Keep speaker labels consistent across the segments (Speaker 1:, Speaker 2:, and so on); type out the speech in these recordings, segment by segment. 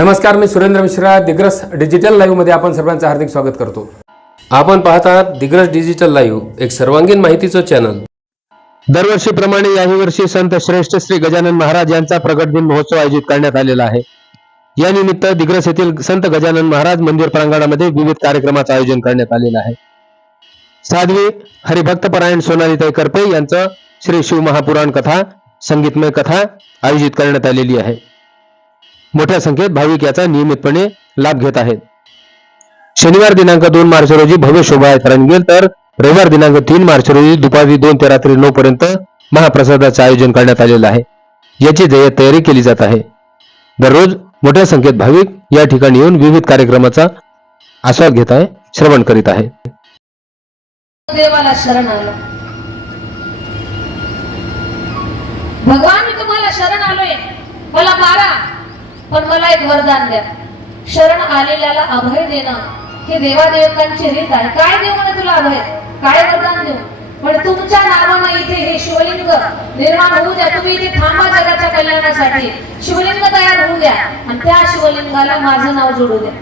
Speaker 1: नमस्कार मी सुरेंद्र मिश्रा दिग्रस डिजिटल लाईव्हमध्ये आपण सर्वांचं हार्दिक स्वागत करतो.
Speaker 2: आपण पाहत आहात दिग्रस डिजिटल लाईव्ह एक सर्वांगीण माहितीचं चॅनल दरवर्षीप्रमाणे याही वर्षी संत श्रेष्ठ श्री गजानन महाराज यांचा प्रगट दिन महोत्सव आयोजित करण्यात आलेला आहे. या निमित्त दिग्रस येथील संत गजानन महाराज मंदिर प्रांगणामध्ये विविध कार्यक्रमाचं आयोजन करण्यात आलेलं आहे. साध्वी हरिभक्तपरायण सोनालीताई करपे यांचं श्री शिव महापुराण कथा संगीतमय कथा आयोजित करण्यात आलेली आहे. मोठ्या संख्येत भाविक याचा नियमितपणे लाभ घेत आहेत. शनिवार दिनांक दोन मार्च रोजी भव्य शोभायात्रा निघेल तर रविवार दिनांक तीन मार्च रोजी दुपारी दोन ते रात्री नऊ पर्यंत महाप्रसादाचं आयोजन करण्यात आलेलं आहे. याची तयारी केली जात आहे. दररोज मोठ्या संख्येत भाविक या ठिकाणी येऊन विविध कार्यक्रमाचा आस्वाद घेत आहे श्रवण करीत आहे.
Speaker 3: देवाला शरण आलो. भगवान मी तुम्हाला शरण आलोय. मला मारा पण मला एक वरदान द्या. शरण आलेल्याला अभय देणं हे देवादेवतांची रीत आहे. काय देऊ म्हणे तुला अभय? काय वरदान देऊ? म्हणजे तुमच्या नावानं इथे हे शिवलिंग निर्माण होऊ द्या. तुम्ही इथे थांबा जगाच्या कल्याणासाठी. शिवलिंग तयार होऊ द्या. आणि त्या शिवलिंगाला माझं नाव जोडू द्या.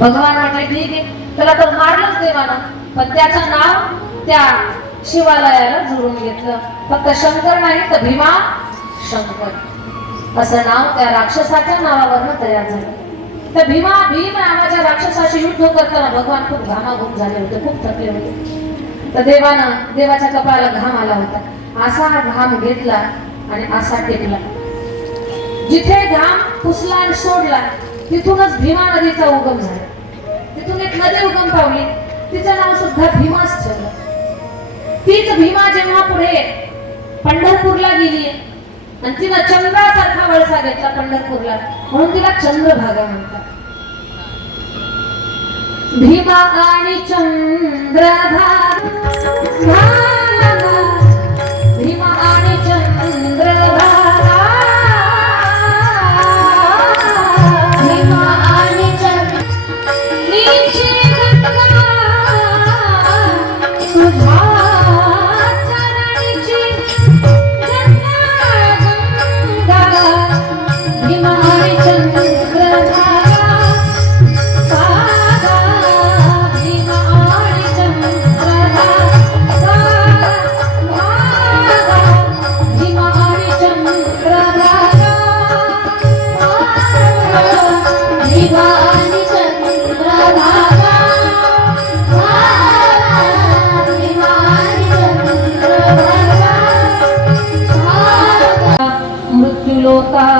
Speaker 3: भगवान म्हटले ठीक आहे. त्याला तर मारलंच देवानं. पण त्याचं नाव त्या शिवालयाला जोडून घेतलं. फक्त शंकर नाही तर भीमा शंकर. असं नाव त्या राक्षसाच्या नावावरनं तयार झालं. तर भीमा भीम नावाच्या राक्षसाशी युद्ध करताना भगवान खूप घामाघूम झाले होते खूप थकले होते. तर देवानं देवाच्या कपाळाला घाम आला होता. असा हा घाम घेतला आणि असा टेकला. जिथे घाम पुसला आणि सोडला तिथूनच भीमा नदीचा उगम झाला. तिथून एक नदी उगम पावली. तिचं नाव सुद्धा भीमाच ठेवलं तीच भीमा जेव्हा पुढे पंढरपूरला गेली आणि तिनं चंद्रासारखा वळसा घेतला पंढरपूरला? म्हणून तिला चंद्रभागा म्हणतात. भीमा आणि चंद्रभा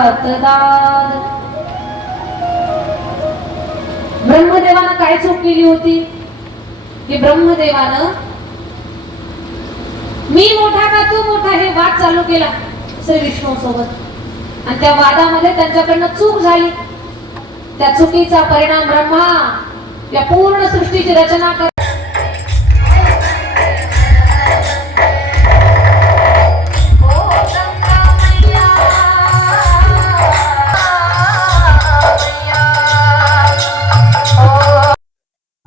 Speaker 3: मृत्यूलोकात ब्रह्मदेवानं काय चूक केली होती? की ब्रह्मदेवानं मी मोठा का तू मोठा? हे वाद चालू केला श्री विष्णू सोबत आणि त्या वादामध्ये त्यांच्याकडनं चूक झाली. त्या चुकीचा परिणाम ब्रह्मा या पूर्ण सृष्टीची रचना